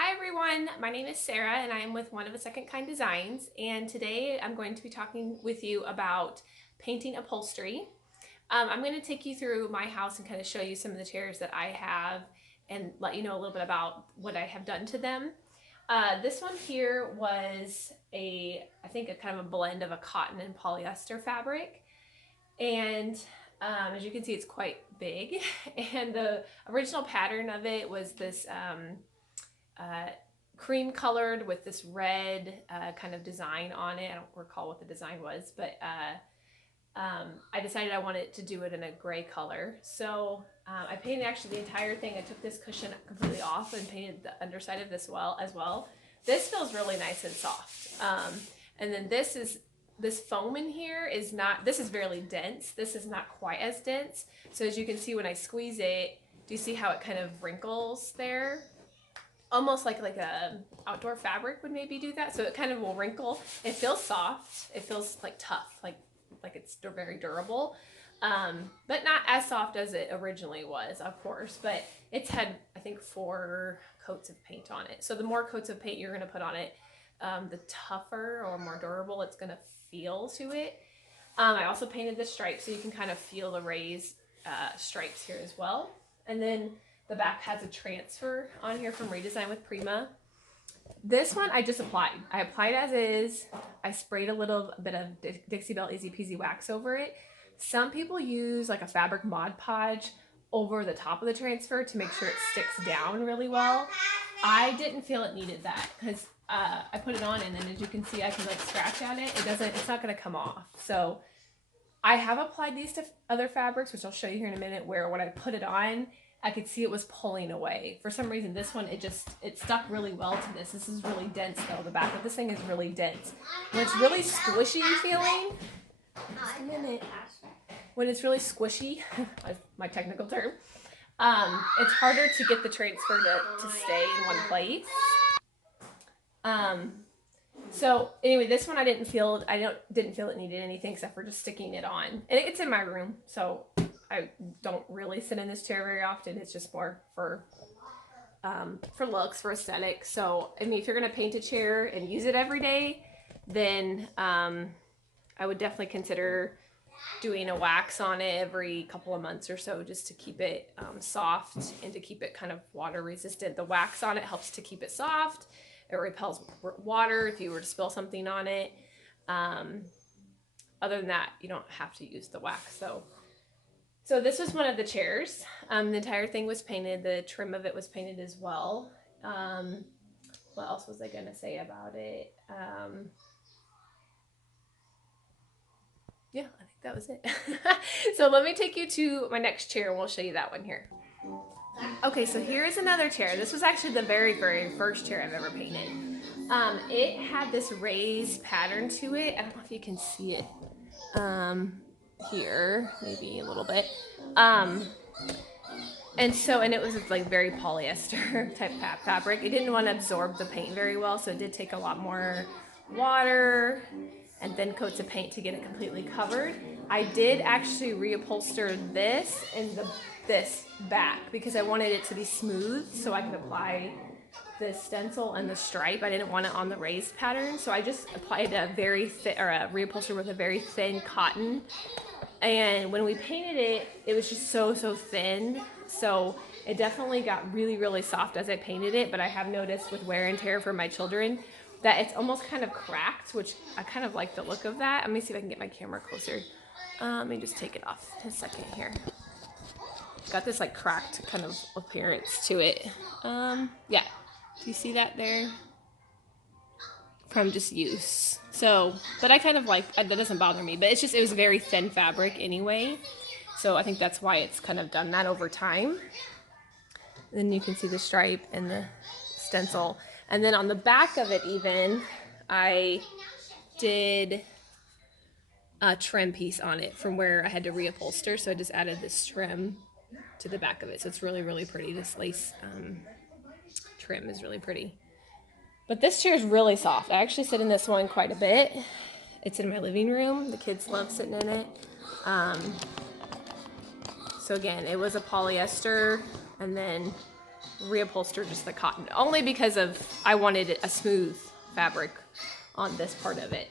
Hi everyone, my name is Sarah and I am with One of a Second Kind Designs, and today I'm going to be talking with you about painting upholstery. I'm going to take you through my house and kind of show you some of the chairs that I have and let you know a little bit about what I have done to them. This one here was I think a kind of a blend of a cotton and polyester fabric, and as you can see it's quite big and the original pattern of it was this uh, cream colored with this red kind of design on it. I don't recall what the design was, but I decided I wanted to do it in a gray color. So I painted actually the entire thing. I took this cushion completely off and painted the underside of this as well. This feels really nice and soft. And then this foam in here is not, this is fairly dense. This is not quite as dense. So as you can see when I squeeze it, do you see how it kind of wrinkles there? Almost like a outdoor fabric would maybe do that. So it kind of will wrinkle. It feels soft. It feels like tough, like it's very durable, but not as soft as it originally was, of course. But it's had, I think, 4 coats of paint on it. So the more coats of paint you're going to put on it, the tougher or more durable it's going to feel to it. I also painted the stripes so you can kind of feel the raised stripes here as well. And then the back has a transfer on here from Redesign with Prima. This one I just applied. I applied as is. I sprayed a little bit of Dixie Belle Easy Peasy wax over it. Some people use like a fabric Mod Podge over the top of the transfer to make sure it sticks down really well. I didn't feel it needed that because I put it on and then as you can see I can like scratch at it. It's not going to come off. So I have applied these to other fabrics, which I'll show you here in a minute, where when I put it on, I could see it was pulling away. For some reason, this one, it stuck really well to this. This is really dense though. The back of this thing is really dense. When it's really squishy feeling, just a minute. When it's really squishy, my technical term, it's harder to get the transfer to stay in one place. So anyway, this one I didn't feel it needed anything except for just sticking it on. And it's in my room, so I don't really sit in this chair very often. It's just more for looks, for aesthetics. So I mean, if you're gonna paint a chair and use it every day, then I would definitely consider doing a wax on it every couple of months or so, just to keep it soft and to keep it kind of water resistant. The wax on it helps to keep it soft. It repels water if you were to spill something on it. Other than that, you don't have to use the wax. So this was one of the chairs. The entire thing was painted. The trim of it was painted as well. What else was I gonna say about it? Yeah, I think that was it. So let me take you to my next chair and we'll show you that one here. Okay, so here is another chair. This was actually the very, very first chair I've ever painted. It had this raised pattern to it. I don't know if you can see it here, maybe a little bit. And it was like very polyester type fabric. It didn't want to absorb the paint very well, so it did take a lot more water and then coats of paint to get it completely covered. I did actually reupholster this and this back because I wanted it to be smooth so I could apply the stencil and the stripe. I didn't want it on the raised pattern, so I just applied a very thin, or a reupholster with a very thin cotton. And when we painted it, it was just so thin. So it definitely got really, really soft as I painted it, but I have noticed with wear and tear for my children that it's almost kind of cracked, which I kind of like the look of that. Let me see if I can get my camera closer. Let me just take it off in a second here. Got this like cracked kind of appearance to it. Yeah, do you see that there? From just use. So, but I kind of like, that doesn't bother me, but it was very thin fabric anyway. So I think that's why it's kind of done that over time. Then you can see the stripe and the stencil. And then on the back of it even, I did a trim piece on it from where I had to reupholster. So I just added this trim to the back of it. So it's really, really pretty. This lace trim is really pretty. But this chair is really soft. I actually sit in this one quite a bit. It's in my living room. The kids love sitting in it. So again, it was a polyester, and then reupholster just the cotton, only because of I wanted a smooth fabric on this part of it.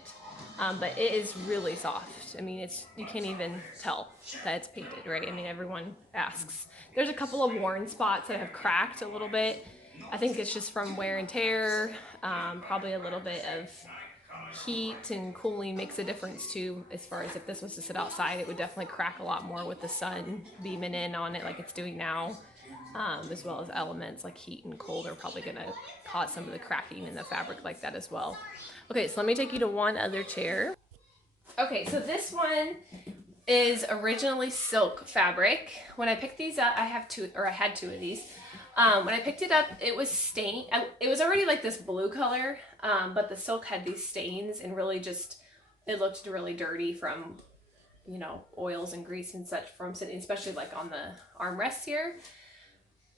But it is really soft. I mean, you can't even tell that it's painted, right? I mean, everyone asks. There's a couple of worn spots that have cracked a little bit. I think it's just from wear and tear, probably a little bit of heat and cooling makes a difference too. As far as if this was to sit outside, it would definitely crack a lot more with the sun beaming in on it like it's doing now, as well as elements like heat and cold are probably going to cause some of the cracking in the fabric like that as well. Okay, so let me take you to one other chair. Okay, so this one is originally silk fabric. When I picked these up, I had two of these. When I picked it up, it was stained. It was already like this blue color, but the silk had these stains and really just, it looked really dirty from, you know, oils and grease and such from sitting, especially like on the armrests here.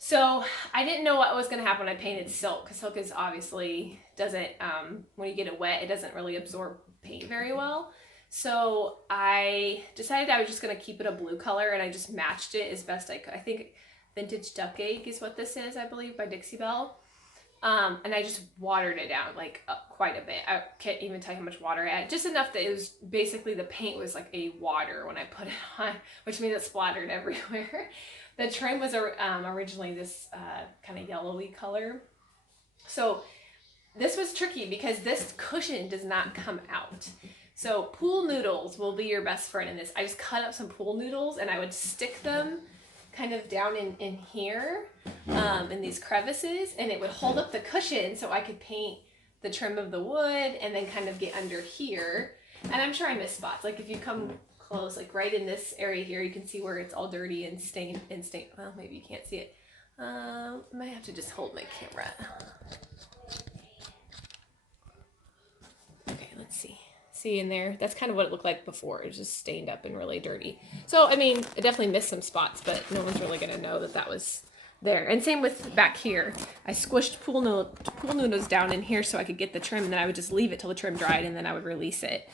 So I didn't know what was going to happen when I painted silk, because silk is obviously doesn't, when you get it wet, it doesn't really absorb paint very well. So I decided I was just going to keep it a blue color, and I just matched it as best I could. I think Vintage Duck Egg is what this is, I believe, by Dixie Belle. And I just watered it down like quite a bit. I can't even tell you how much water I had. Just enough that it was basically, the paint was like a water when I put it on, which means it splattered everywhere. The trim was originally this kind of yellowy color. So this was tricky because this cushion does not come out. So pool noodles will be your best friend in this. I just cut up some pool noodles and I would stick them kind of down in here, in these crevices, and it would hold up the cushion so I could paint the trim of the wood and then kind of get under here. And I'm sure I missed spots. Like if you come close, like right in this area here, you can see where it's all dirty and stained. Well, maybe you can't see it. I might have to just hold my camera. Okay, let's see. See in there? That's kind of what it looked like before. It was just stained up and really dirty. So, I mean, I definitely missed some spots, but no one's really going to know that that was there. And same with back here. I squished pool noodles down in here so I could get the trim, and then I would just leave it till the trim dried, and then I would release it.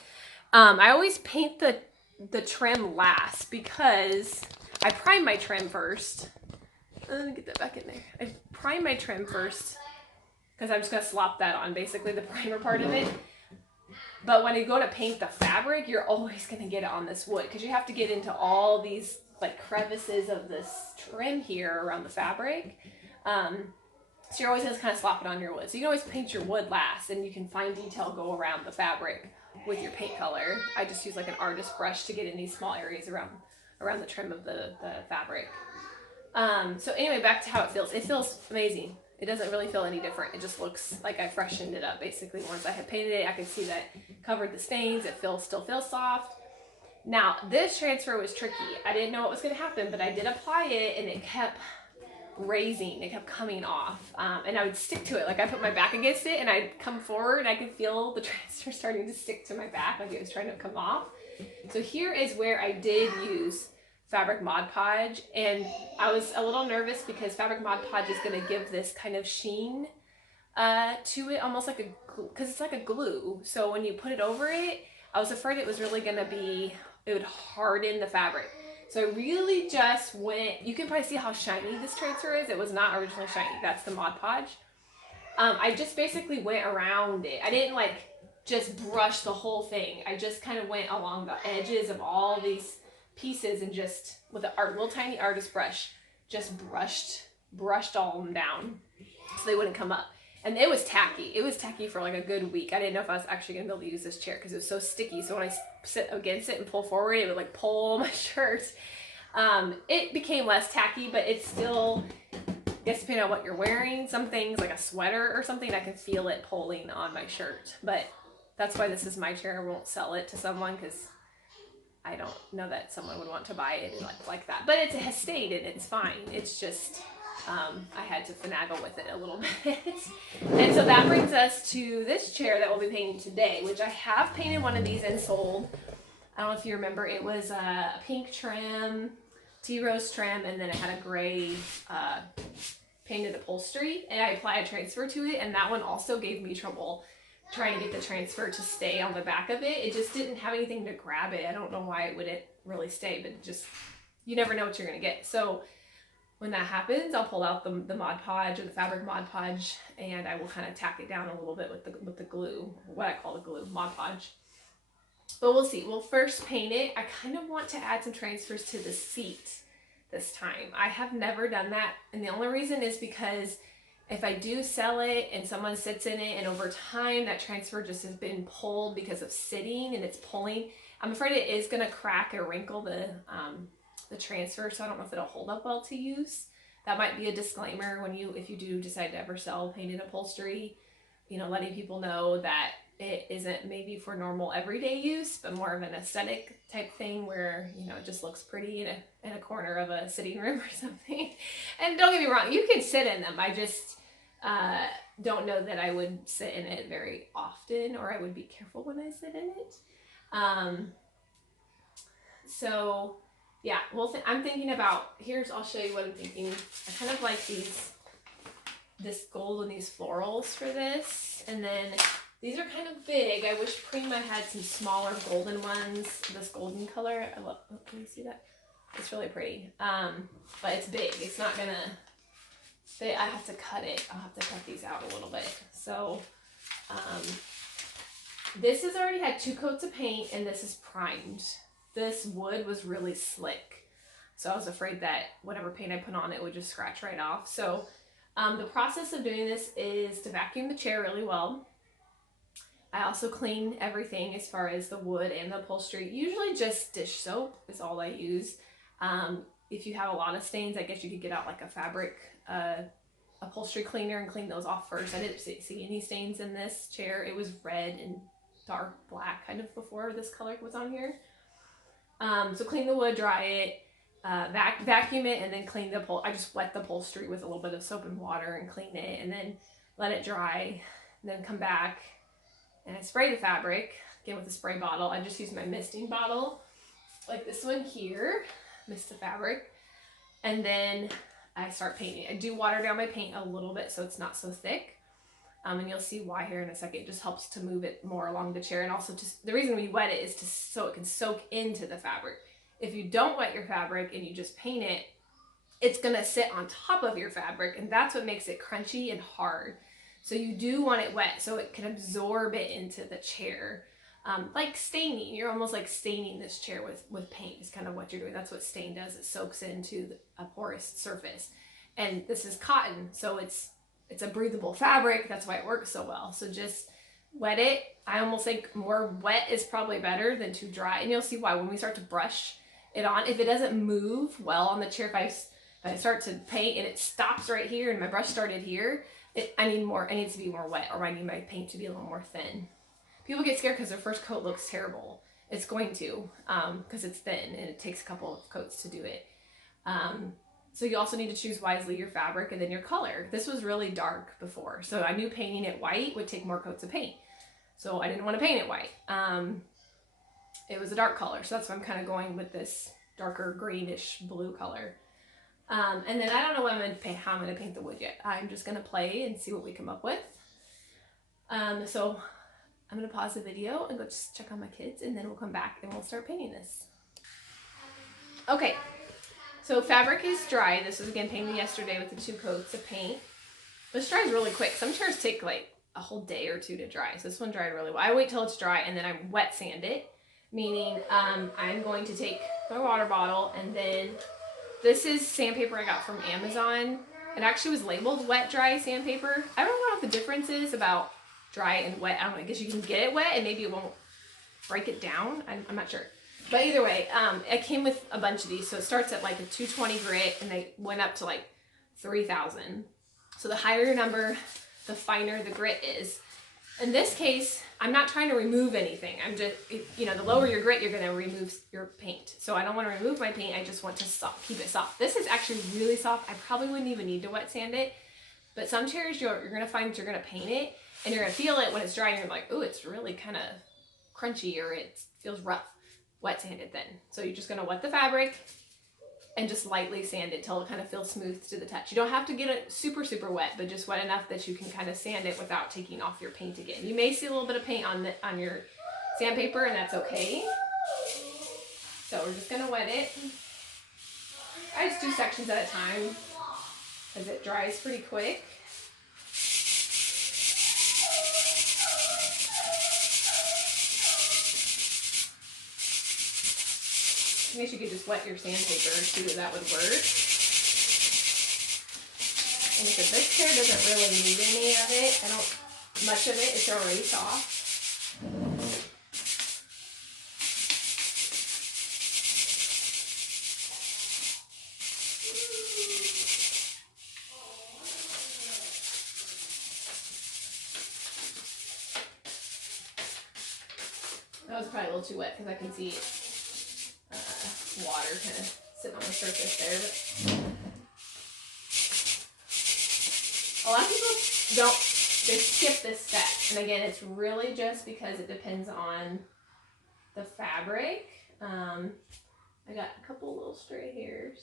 I always paint the trim last because I prime my trim first. Let me get that back in there. I prime my trim first because I'm just going to slop that on, basically the primer part of it. But when you go to paint the fabric, you're always going to get it on this wood because you have to get into all these like crevices of this trim here around the fabric. So you're always going to kind of slop it on your wood. So you can always paint your wood last, and you can fine detail go around the fabric with your paint color. I just use like an artist brush to get in these small areas around the trim of the fabric. So anyway, back to how it feels. It feels amazing. It doesn't really feel any different. It just looks like I freshened it up basically. Once I had painted it, I could see that it covered the stains. It still feels soft. Now, this transfer was tricky. I didn't know what was going to happen, but I did apply it, and it kept raising. It kept coming off. And I would stick to it. Like I put my back against it, and I'd come forward, and I could feel the transfer starting to stick to my back, like it was trying to come off. So here is where I did use fabric Mod Podge, and I was a little nervous because fabric Mod Podge is going to give this kind of sheen to it, almost like because it's like a glue. So when you put it over it, I was afraid it was really going to it would harden the fabric. So I really just went, you can probably see how shiny this transfer is. It was not originally shiny. That's the Mod Podge. I just basically went around it. I didn't like just brush the whole thing. I just kind of went along the edges of all these pieces and just with a little tiny artist brush just brushed all of them down so they wouldn't come up. And it was tacky. It was tacky for like a good week. I didn't know if I was actually gonna be able to use this chair because it was so sticky. So when I sit against it and pull forward, it would like pull my shirt. It became less tacky, but it's still, I guess depending on what you're wearing, some things like a sweater or something, I can feel it pulling on my shirt. But that's why this is my chair. I won't sell it to someone because I don't know that someone would want to buy it like that. But it has stayed and it's fine. It's just, I had to finagle with it a little bit. And so that brings us to this chair that we'll be painting today, which I have painted one of these and sold. I don't know if you remember, it was a pink trim, tea rose trim, and then it had a gray painted upholstery. And I applied a transfer to it, and that one also gave me trouble trying to get the transfer to stay on the back of it. It just didn't have anything to grab it. I don't know why it wouldn't really stay, but just, you never know what you're gonna get. So when that happens, I'll pull out the Mod Podge or the fabric Mod Podge, and I will kind of tack it down a little bit with the glue, what I call the glue, Mod Podge. But we'll see. We'll first paint it. I kind of want to add some transfers to the seat this time. I have never done that, and the only reason is because if I do sell it and someone sits in it and over time that transfer just has been pulled because of sitting and it's pulling, I'm afraid it is going to crack or wrinkle the transfer, so I don't know if it'll hold up well to use. That might be a disclaimer when if you do decide to ever sell painted upholstery, you know, letting people know that it isn't maybe for normal everyday use, but more of an aesthetic type thing where, you know, it just looks pretty in a corner of a sitting room or something. And don't get me wrong, you can sit in them. I just don't know that I would sit in it very often, or I would be careful when I sit in it. So yeah, well, I'm thinking about, I'll show you what I'm thinking. I kind of like this gold and these florals for this. And then these are kind of big. I wish Prima had some smaller golden ones. This golden color, I love, can you see that? It's really pretty. But it's big. It's not gonna, I have to cut it. I'll have to cut these out a little bit. So, this has already had 2 coats of paint, and this is primed. This wood was really slick, so I was afraid that whatever paint I put on it would just scratch right off. So the process of doing this is to vacuum the chair really well. I also clean everything as far as the wood and the upholstery. Usually just dish soap is all I use. If you have a lot of stains, I guess you could get out like a fabric upholstery cleaner and clean those off first. I didn't see any stains in this chair. It was red and dark black kind of before this color was on here. So clean the wood, dry it, vacuum it, and then clean the I just wet the upholstery with a little bit of soap and water and clean it, and then let it dry, and then come back and I spray the fabric again with a spray bottle. I just use my misting bottle like this one here, mist the fabric, and then I start painting. I do water down my paint a little bit so it's not so thick. And you'll see why here in a second. It just helps to move it more along the chair, and also just the reason we wet it is so it can soak into the fabric. If you don't wet your fabric and you just paint it, it's gonna sit on top of your fabric, and that's what makes it crunchy and hard. So you do want it wet so it can absorb it into the chair. Like staining, you're almost like staining this chair with paint is kind of what you're doing. That's what stain does. It soaks into a porous surface, and this is cotton, so it's a breathable fabric. That's why it works so well. So just wet it. I almost think more wet is probably better than too dry. And you'll see why when we start to brush it on, if it doesn't move well on the chair, if I start to paint and it stops right here and my brush started here, I need to be more wet, or I need my paint to be a little more thin. People get scared because their first coat looks terrible. It's going to, because it's thin and it takes a couple of coats to do it. So you also need to choose wisely your fabric and then your color. This was really dark before, so I knew painting it white would take more coats of paint. So I didn't want to paint it white. It was a dark color, so that's why I'm kind of going with this darker greenish blue color. And then I don't know what how I'm going to paint the wood yet. I'm just going to play and see what we come up with. So I'm going to pause the video and go just check on my kids, and then we'll come back and we'll start painting this. Okay. So fabric is dry. This was again painted yesterday with the 2 coats of paint. This dries really quick. Some chairs take like a whole day or 2 to dry. So this one dried really well. I wait till it's dry and then I wet sand it, meaning I'm going to take my water bottle, and then this is sandpaper I got from Amazon. It actually was labeled wet dry sandpaper. I don't know what the difference is about dry and wet. I don't know. I guess you can get it wet and maybe it won't break it down. I'm not sure. But either way, it came with a bunch of these. So it starts at like a 220 grit, and they went up to like 3,000. So the higher your number, the finer the grit is. In this case, I'm not trying to remove anything. I'm just, you know, the lower your grit, you're going to remove your paint. So I don't want to remove my paint. I just want to keep it soft. This is actually really soft. I probably wouldn't even need to wet sand it. But some chairs, you're going to find that you're going to paint it, and you're going to feel it when it's dry, and you're like, ooh, it's really kind of crunchy, or it feels rough. Wet sand it then. So you're just going to wet the fabric and just lightly sand it till it kind of feels smooth to the touch. You don't have to get it super, super wet, but just wet enough that you can kind of sand it without taking off your paint again. You may see a little bit of paint on your sandpaper, and that's okay. So we're just going to wet it. I just do sections at a time because it dries pretty quick. I guess you could just wet your sandpaper too, that would work. And if this chair doesn't really need any of it, much of it, it's already soft. That was probably a little too wet because I can see water kind of sitting on the surface there. But a lot of people they skip this step. And again, it's really just because it depends on the fabric. I got a couple little stray hairs.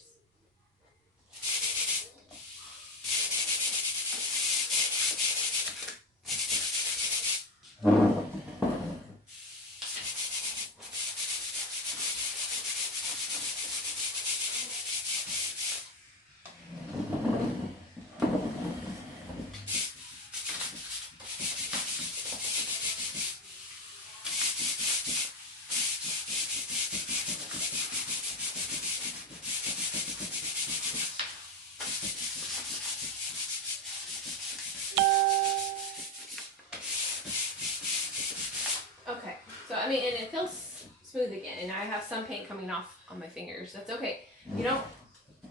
Okay, so I mean, and it feels smooth again, and I have some paint coming off on my fingers. That's okay.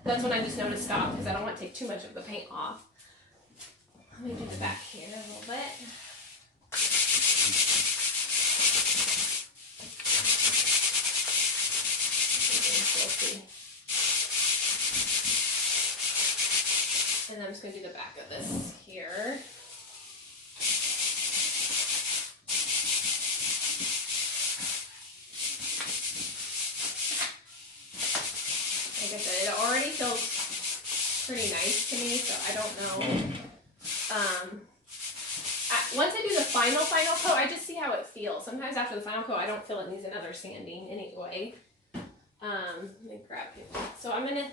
That's when I just know to stop because I don't want to take too much of the paint off. Let me do the back here a little bit. And then I'm just going to do the back of this here. Like I said, it already feels pretty nice to me, so I don't know. Once I do the final coat, I just see how it feels. Sometimes after the final coat, I don't feel it needs another sanding anyway. Let me grab it. So I'm gonna,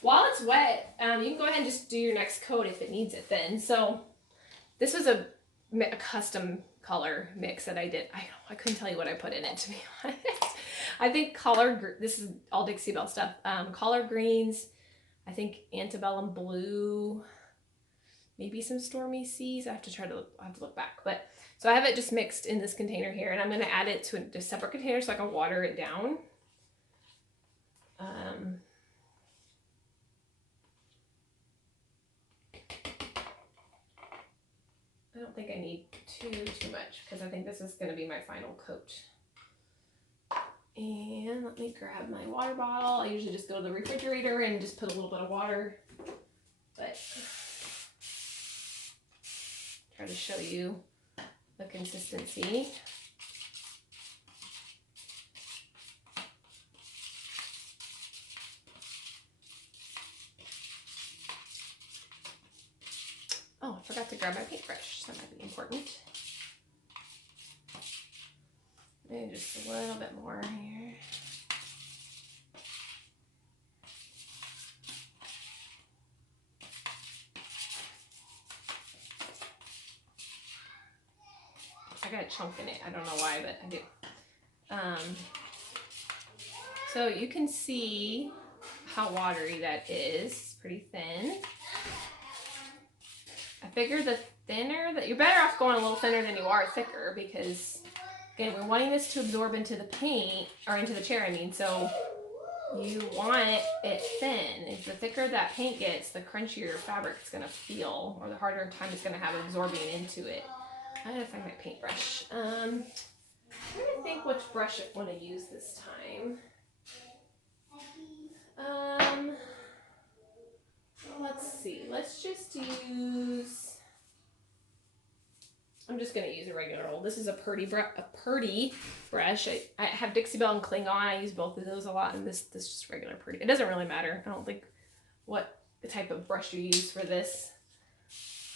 while it's wet, you can go ahead and just do your next coat if it needs it then. So this was a custom color mix that I did. I couldn't tell you what I put in it, to be honest. I think this is all Dixie Belle stuff. Collard greens, I think antebellum blue, maybe some stormy seas. I have to look back. But so I have it just mixed in this container here, and I'm going to add it to a separate container so I can water it down. I don't think I need too much because I think this is going to be my final coat. And let me grab my water bottle. I usually just go to the refrigerator and just put a little bit of water, but try to show you the consistency. Oh, I forgot to grab my paintbrush. That might be important. Maybe just a little bit more here. I got a chunk in it. I don't know why, but I do. So you can see how watery that is. It's pretty thin. I figure the thinner, that you're better off going a little thinner than you are thicker, because again, we're wanting this to absorb into the paint, or into the chair, I mean, so you want it thin. If the thicker that paint gets, the crunchier your fabric is going to feel, or the harder time it's going to have absorbing into it. I gotta find my paintbrush. I'm trying to think which brush I want to use this time. Let's see. Let's just use. I'm just gonna use a regular old. This is a Purdy brush. I have Dixie Belle and Klingon. I use both of those a lot, and this is just regular Purdy. It doesn't really matter. I don't think what the type of brush you use for this.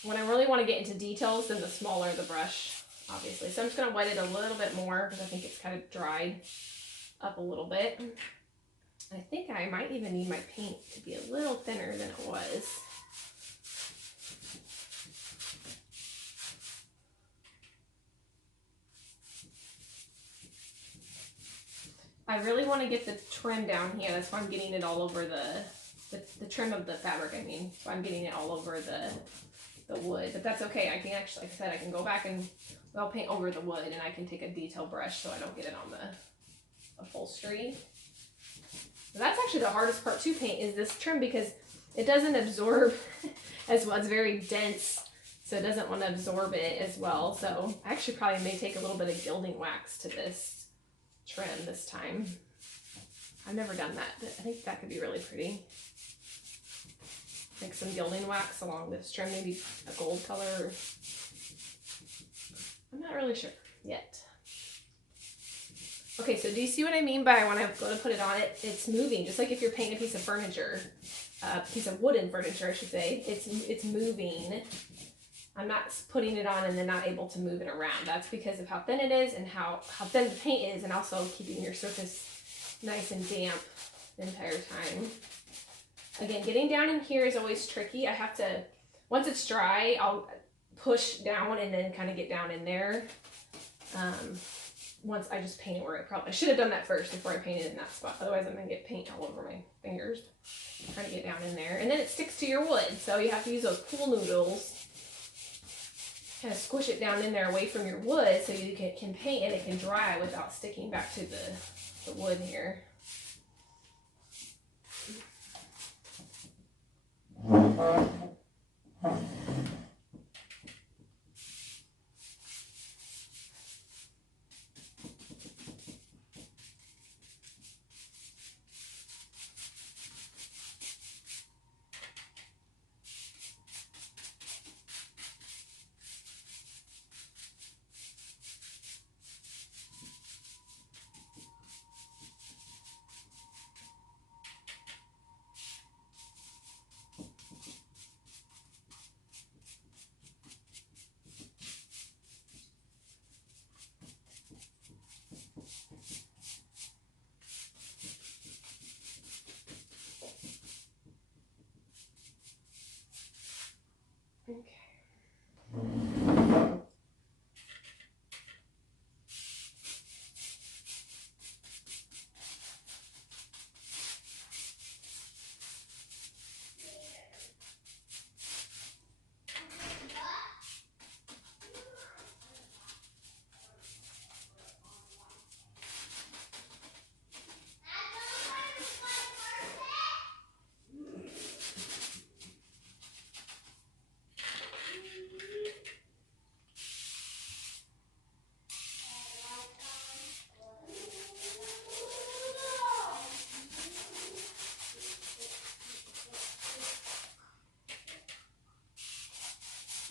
When I really want to get into details, then the smaller the brush, obviously. So I'm just going to wet it a little bit more because I think it's kind of dried up a little bit. I think I might even need my paint to be a little thinner than it was. I really want to get the trim down here. That's why I'm getting it all over the trim of the fabric, I mean. So I'm getting it all over the wood. But that's okay. I can actually, like I said, I can go back and I'll paint over the wood, and I can take a detail brush so I don't get it on the upholstery. But that's actually the hardest part to paint, is this trim, because it doesn't absorb as well. It's very dense, so it doesn't want to absorb it as well. So I actually probably may take a little bit of gilding wax to this trim this time. I've never done that, but I think that could be really pretty. Like some gilding wax along this trim, maybe a gold color. I'm not really sure yet. Okay, so do you see what I mean by when I go to put it on it, it's moving, just like if you're painting a piece of furniture, a piece of wooden furniture, I should say, it's moving. I'm not putting it on and then not able to move it around. That's because of how thin it is and how thin the paint is, and also keeping your surface nice and damp the entire time. Again, getting down in here is always tricky. I have to, once it's dry, I'll push down and then kind of get down in there. Once I just paint it where I should have done that first before I painted in that spot. Otherwise I'm gonna get paint all over my fingers. Trying to get down in there. And then it sticks to your wood. So you have to use those pool noodles. Kind of squish it down in there away from your wood so you can paint and it can dry without sticking back to the wood here.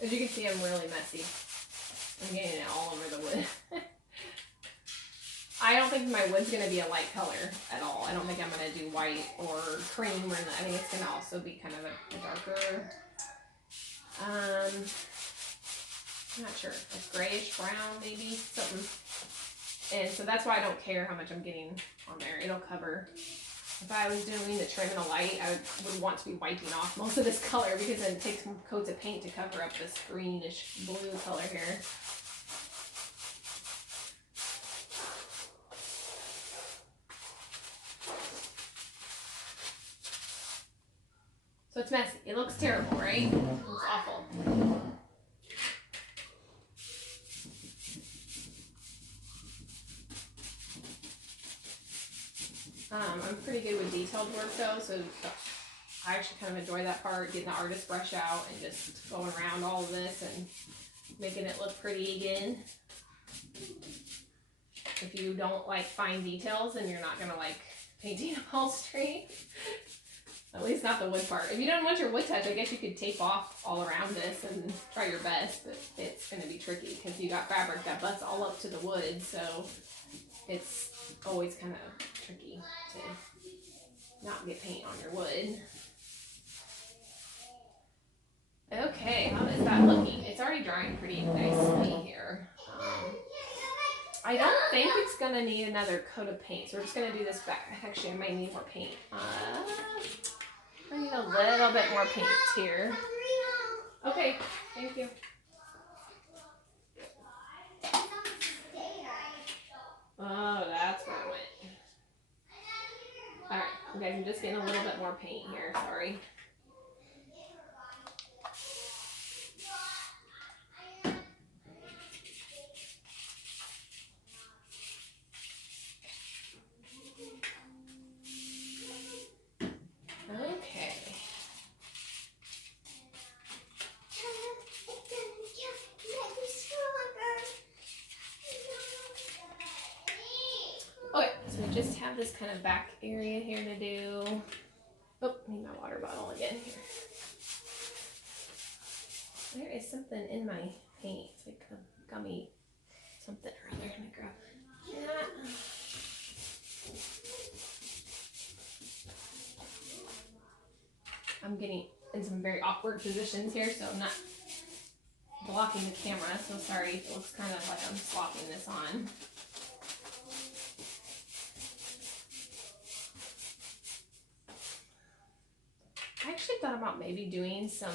As you can see, I'm really messy. I'm getting it all over the wood. I don't think my wood's going to be a light color at all. I don't think I'm going to do white or cream, or I think it's going to also be kind of a darker, I'm not sure, like grayish brown maybe, something. And so that's why I don't care how much I'm getting on there. It'll cover. If I was doing the trim in a light, I would want to be wiping off most of this color, because then it takes some coats of paint to cover up this greenish blue color here. So it's messy. It looks terrible, right? It looks awful. I'm pretty good with detailed work though, so I actually kind of enjoy that part, getting the artist brush out and just going around all of this and making it look pretty again. If you don't like fine details, then you're not gonna like painting upholstery. At least not the wood part. If you don't want your wood touch, I guess you could tape off all around this and try your best, but it's gonna be tricky because you got fabric that butts all up to the wood, so it's always kind of tricky to not get paint on your wood. Okay, how is that looking? It's already drying pretty nicely here. I I don't think it's gonna need another coat of paint, so we're just gonna do this back. Actually, I might need more paint. I need a little bit more paint here. Okay, thank you. Oh, that's where it went. Alright, okay, I'm just getting a little bit more paint here, sorry. Okay. Okay, so we just have this kind of back area here to do. Oh, I need my water bottle again here. There is something in my paint. It's like a gummy something or other. Let me grab that. I'm getting in some very awkward positions here, so I'm not blocking the camera, so sorry if it looks kind of like I'm slopping this on. I actually thought about maybe doing some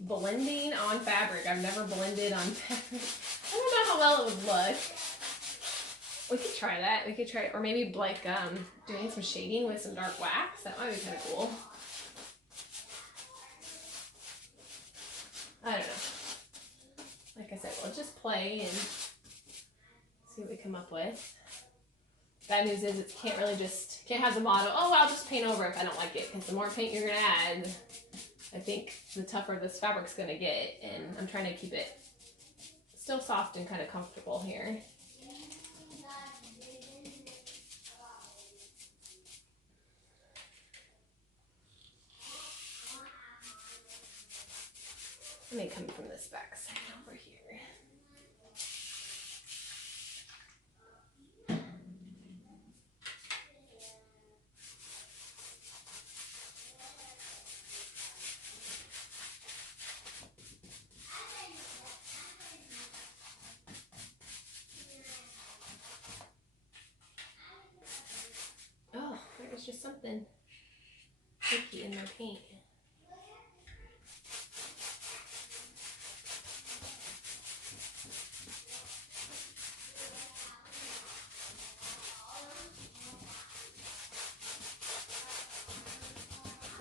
blending on fabric. I've never blended on fabric. I don't know how well it would look. We could try that. We could try it, or maybe like doing some shading with some dark wax. That might be kind of cool. I don't know. Like I said, we'll just play and see what we come up with. Bad news is it can't have the motto, oh, I'll just paint over if I don't like it, because the more paint you're gonna add, I think the tougher this fabric's gonna get, and I'm trying to keep it still soft and kind of comfortable here. Let me come from this back side over here. Oh, there's just something sticky in my paint.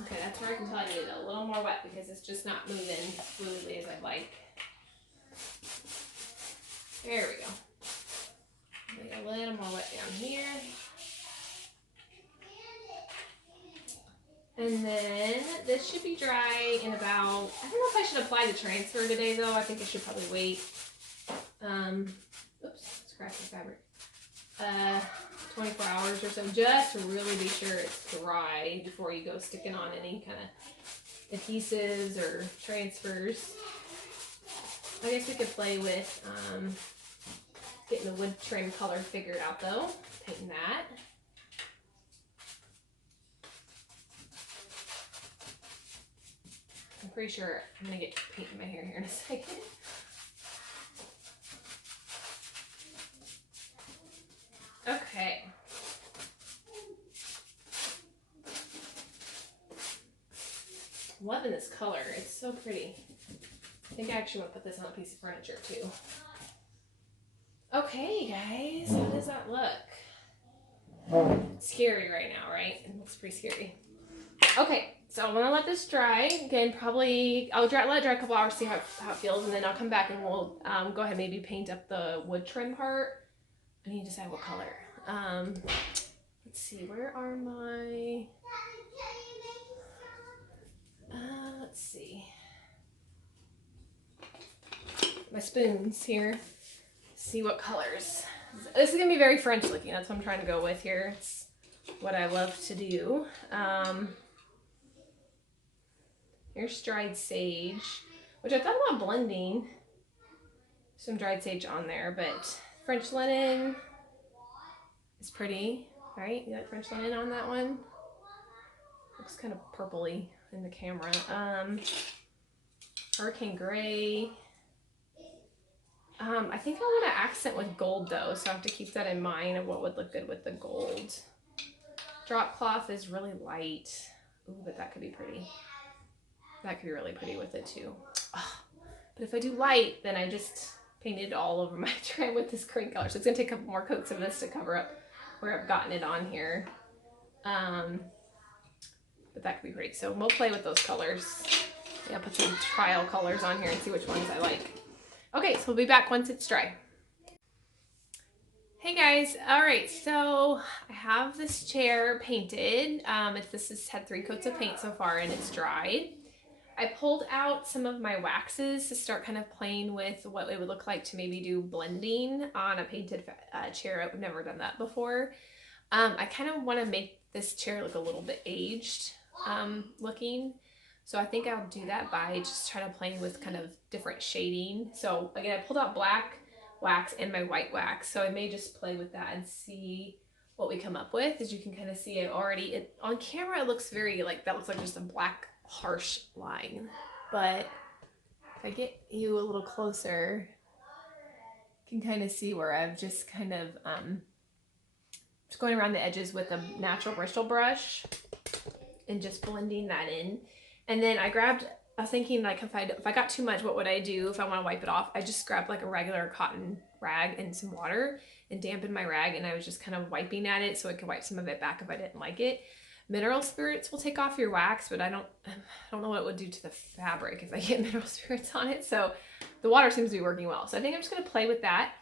Okay, that's where I can tell I need it a little more wet because it's just not moving fluidly as I'd like. There we go. Make it a little more wet down here. And then this should be dry in about, I don't know if I should apply the transfer today though. I think I should probably wait. Oops, scratch the fabric. 24 hours or so, just to really be sure it's dry before you go sticking on any kind of adhesives or transfers. I guess we could play with getting the wood trim color figured out though, painting that. I'm pretty sure I'm gonna get paint in my hair here in a second. Okay. Loving this color. It's so pretty. I think I actually want to put this on a piece of furniture too. Okay, guys. How does that look? It's scary right now, right? It looks pretty scary. Okay, so I'm gonna let this dry. Again, probably I'll let it dry a couple hours, see how it feels, and then I'll come back and we'll go ahead and maybe paint up the wood trim part. I need to decide what color. Let's see, where are my... let's see. My spoons here. See what colors. This is gonna be very French looking. That's what I'm trying to go with here. It's what I love to do. Here's dried sage, which I thought about blending some dried sage on there, but French linen is pretty, right? You got French linen on that one? Looks kind of purpley in the camera. Hurricane gray. I think I want to accent with gold though, so I have to keep that in mind of what would look good with the gold. Drop cloth is really light. Ooh, but that could be pretty. That could be really pretty with it too. Oh, but if I do light, then I just painted all over my tray with this green color. So it's gonna take a couple more coats of this to cover up where I've gotten it on here. But that could be pretty. So we'll play with those colors. Yeah, put some trial colors on here and see which ones I like. Okay, so we'll be back once it's dry. Hey guys, all right, so I have this chair painted. This has had 3 coats of paint so far and it's dried. I pulled out some of my waxes to start kind of playing with what it would look like to maybe do blending on a painted chair. I've never done that before. I kind of want to make this chair look a little bit aged looking. So I think I'll do that by just trying to play with kind of different shading. So again, I pulled out black wax and my white wax. So I may just play with that and see what we come up with. As you can kind of see, on camera, it looks very that looks like just a black harsh line. But if I get you a little closer, you can kind of see where I've just kind of just going around the edges with a natural bristle brush and just blending that in. And then I was thinking like if I got too much, what would I do if I want to wipe it off? I just grabbed like a regular cotton rag and some water and dampened my rag, and I was just kind of wiping at it so I could wipe some of it back if I didn't like it. Mineral spirits will take off your wax, but I don't know what it would do to the fabric if I get mineral spirits on it. So the water seems to be working well. So I think I'm just gonna play with that.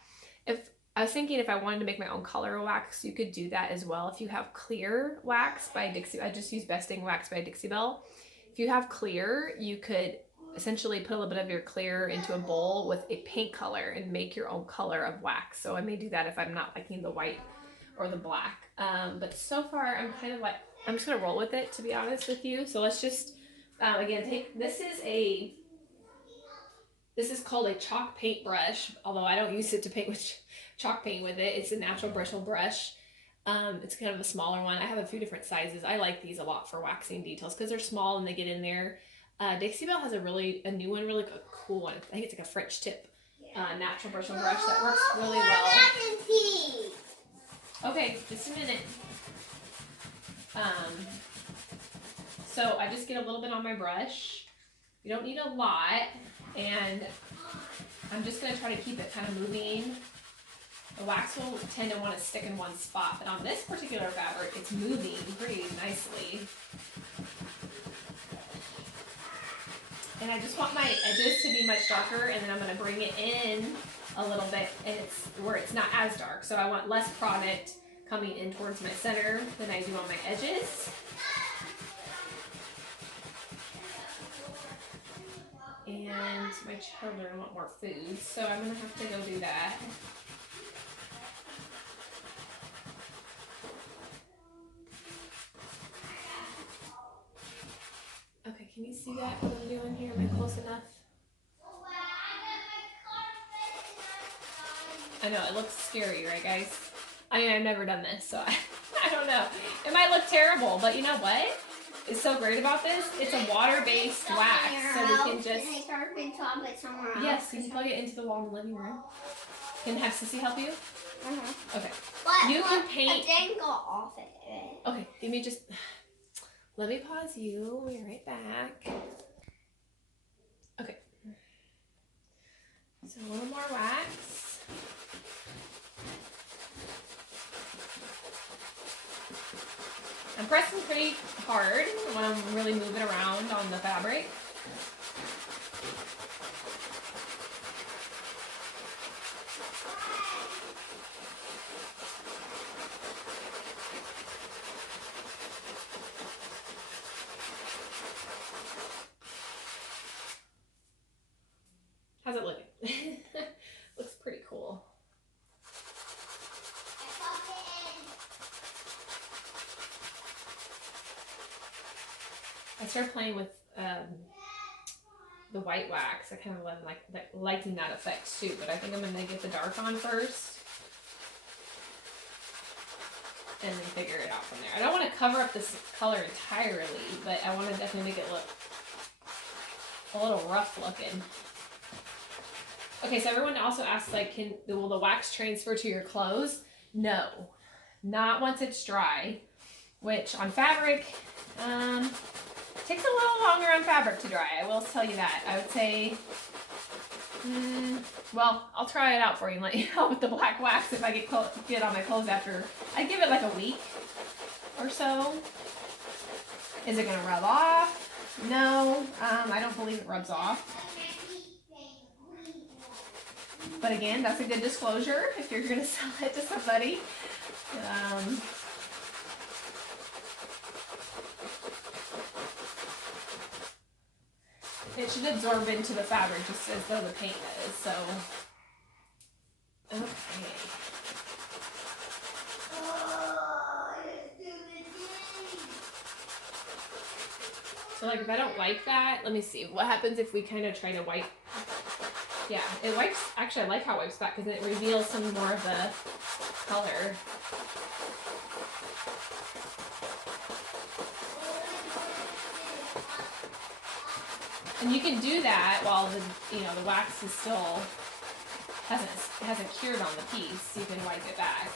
I was thinking if I wanted to make my own color wax, you could do that as well. If you have clear wax by Dixie, I just use Besting Wax by Dixie Belle. If you have clear, you could essentially put a little bit of your clear into a bowl with a paint color and make your own color of wax. So I may do that if I'm not liking the white or the black. But so far, I'm kind of I'm just gonna roll with it, to be honest with you. So let's just, again, this is called a chalk paint brush, although I don't use it to paint with chalk paint with it. It's a natural bristle brush. It's kind of a smaller one. I have a few different sizes. I like these a lot for waxing details because they're small and they get in there. Dixie Belle has a new one, really cool one. I think it's like a French tip natural bristle brush that works really well. Okay, just a minute. So I just get a little bit on my brush. You don't need a lot, and I'm just going to try to keep it kind of moving. The wax will tend to want to stick in one spot, but on this particular fabric, it's moving pretty nicely. And I just want my edges to be much darker, and then I'm going to bring it in a little bit, and where it's not as dark. So I want less product coming in towards my center than I do on my edges. And my children want more food, so I'm going to have to go do that. Okay, can you see that, what I'm doing here? Am I close enough? I know, it looks scary, right guys? I mean, I've never done this, so I don't know. It might look terrible, but you know what is so great about this? It's a water-based wax, so we can just... Can I start and top it somewhere else? Yes, you can plug it into the wall in the living room. Can have Sissy help you? Okay. But you can paint... It didn't go off it. Okay, give me just... Let me pause you. We'll be right back. Okay. So a little more wax. I'm pressing pretty hard when I'm really moving around on the fabric. How's it looking? Looks pretty cool. I started playing with the white wax. I kind of liking that effect too, but I think I'm going to get the dark on first and then figure it out from there. I don't want to cover up this color entirely, but I want to definitely make it look a little rough looking. Okay, so everyone also asks, like, will the wax transfer to your clothes? No, not once it's dry. Which on fabric, takes a little longer on fabric to dry. I will tell you that. I would say, well, I'll try it out for you and let you know with the black wax if I get on my clothes after. I'd give it like a week or so. Is it gonna rub off? No, I don't believe it rubs off. But again, that's a good disclosure if you're gonna sell it to somebody. It should absorb into the fabric just as though the paint is, so. Okay. So like if I don't like that, let me see. What happens if we kind of try to wipe? Yeah, it wipes, actually I like how it wipes back because it reveals some more of the color. And you can do that while the wax is still hasn't cured on the piece. You can wipe it back.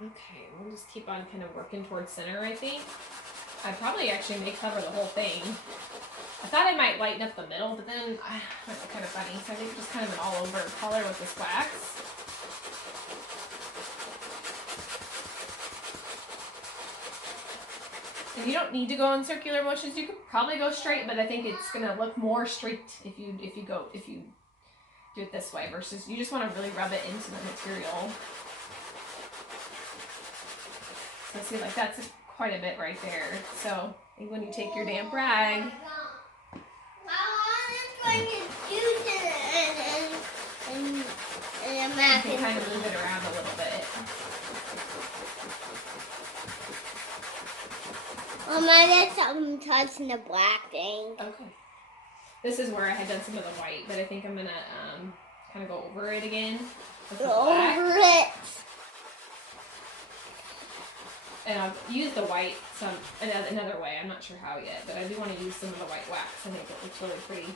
Okay, we'll just keep on kind of working towards center, I think. I probably actually may cover the whole thing. I thought I might lighten up the middle, but then it might be kind of funny. So I think just kind of an all over color with this wax. And you don't need to go in circular motions. You could probably go straight, but I think it's gonna look more straight if you do it this way versus you just want to really rub it into the material. So see, like that's quite a bit right there. So I think when you take your damp rag, you can kind of move it around a little bit. Well, mine is I'm touching the black thing. Okay. This is where I had done some of the white, but I think I'm gonna kind of go over it again with the black. Over it. And I'll use the white another way. I'm not sure how yet, but I do want to use some of the white wax. I think it looks really pretty.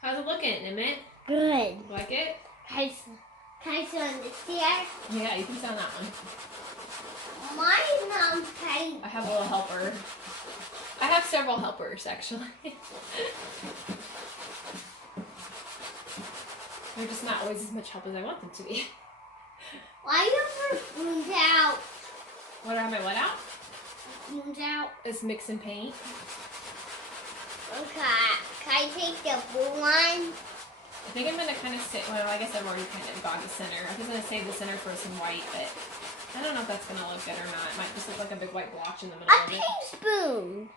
How's it looking, Emmett? Good. Like it? Can I sit on this chair? Yeah, you can sit on that one. Mine's paint. I have a little helper. I have several helpers, actually. They're just not always as much help as I want them to be. Why do you have spoons out? What are my what out? Spoons out. It's mix and paint. Okay. Can I take the blue one? I think I'm going to kind of well, I guess I've already kind of gone to center. I was going to save the center for some white, but I don't know if that's going to look good or not. It might just look like a big white blotch in the middle A of it. pink spoon.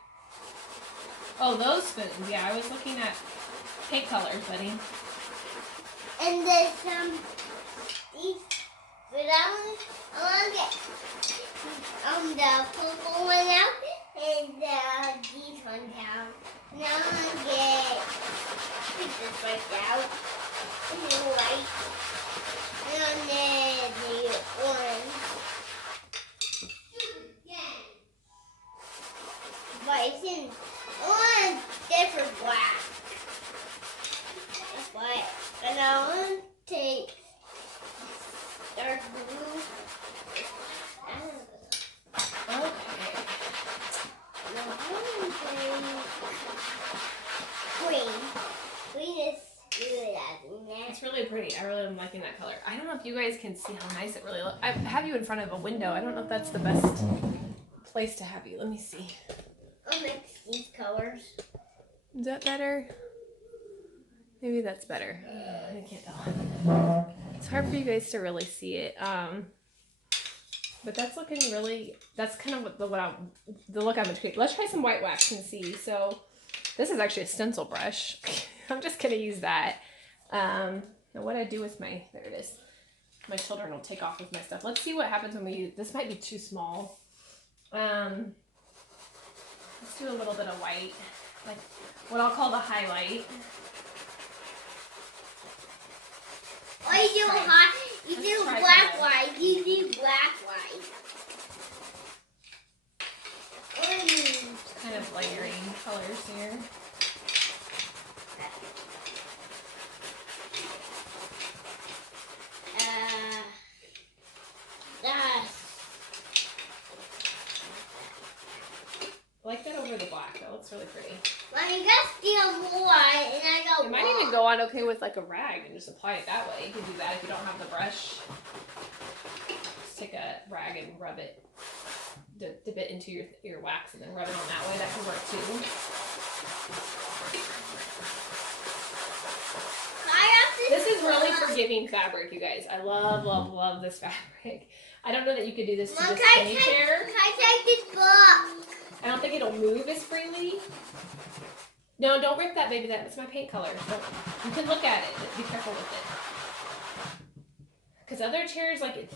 Oh, those spoons. Yeah, I was looking at paint colors, buddy. And there's these, but I want to get the purple one out and these ones out. Now I'm going to get this right out. And then white. And then the orange. But it's in one different black. That's why. And I want to take dark blue. Okay. Now I want to take green. Green is good at that. It's really pretty. I really am liking that color. I don't know if you guys can see how nice it really looks. I have you in front of a window. I don't know if that's the best place to have you. Let me see. I'll mix these colors. Is that better? Maybe that's better. I can't tell. It's hard for you guys to really see it. But that's looking really, that's kind of the look I'm between. Let's try some white wax and see. So this is actually a stencil brush. I'm just going to use that. Now what I do with there it is. My children will take off with my stuff. Let's see what happens when we use, this might be too small. Let's do a little bit of white, like what I'll call the highlight. Oh, you do black white. You need black white. Just kind of layering colors here. I like that over the black. That looks really pretty. Well, you got still more, and I got. It might even go on okay with like a rag and just apply it that way. You can do that if you don't have the brush. Just take a rag and rub it, dip it into your wax, and then rub it on that way. That can work too. This is really forgiving fabric, you guys. I love, love, love this fabric. I don't know that you could do this to just any chair. Can I take this book? I don't think it'll move as freely. No, don't rip that, baby. That's my paint color. So you can look at it. Be careful with it. Because other chairs, like,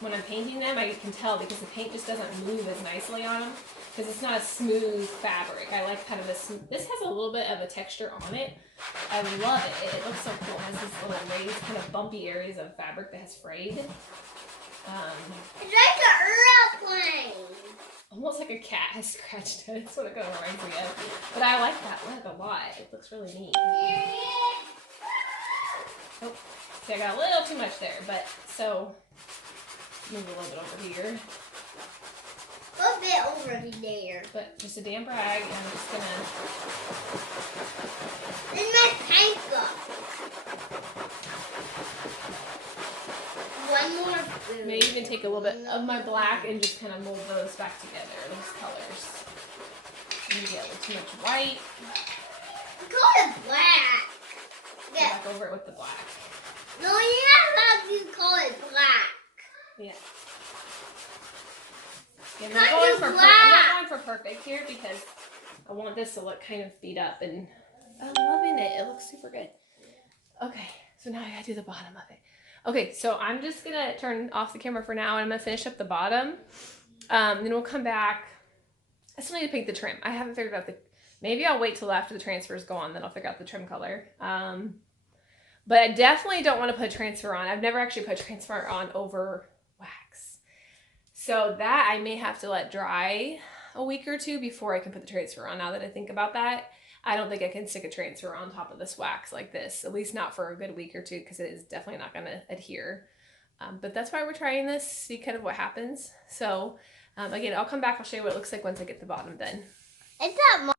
when I'm painting them, I can tell because the paint just doesn't move as nicely on them. Because it's not a smooth fabric. I like kind of a smooth. This has a little bit of a texture on it. I love it. It looks so cool. It has these little raised, kind of bumpy areas of fabric that has frayed. It's like an airplane. Almost like a cat has scratched it. That's what it kind of reminds me of. But I like that look a lot. It looks really neat. Oh, see, I got a little too much there, but so move a little bit over here. A little bit over there. But just a damp rag, and I'm just gonna. This is my paint gun. One more. Maybe even take a little bit of my black and just kind of mold those back together, those colors. Maybe get a little too much white. Call it black. Go back over it with the black. No, you're not allowed to call it black. Yeah. I'm I'm not going for perfect here because I want this to look kind of beat up, and I'm loving it. It looks super good. Okay, so now I gotta do the bottom of it. Okay, so I'm just gonna turn off the camera for now, and I'm gonna finish up the bottom. Then we'll come back. I still need to paint the trim. I haven't figured out maybe I'll wait till after the transfers go on, then I'll figure out the trim color. But I definitely don't want to put transfer on. I've never actually put transfer on over wax. So that I may have to let dry a week or two before I can put the transfer on. Now that I think about that, I don't think I can stick a transfer on top of this wax like this, at least not for a good week or two, because it is definitely not going to adhere. But that's why we're trying this, see kind of what happens. So again, I'll come back, I'll show you what it looks like once I get the bottom done. It's that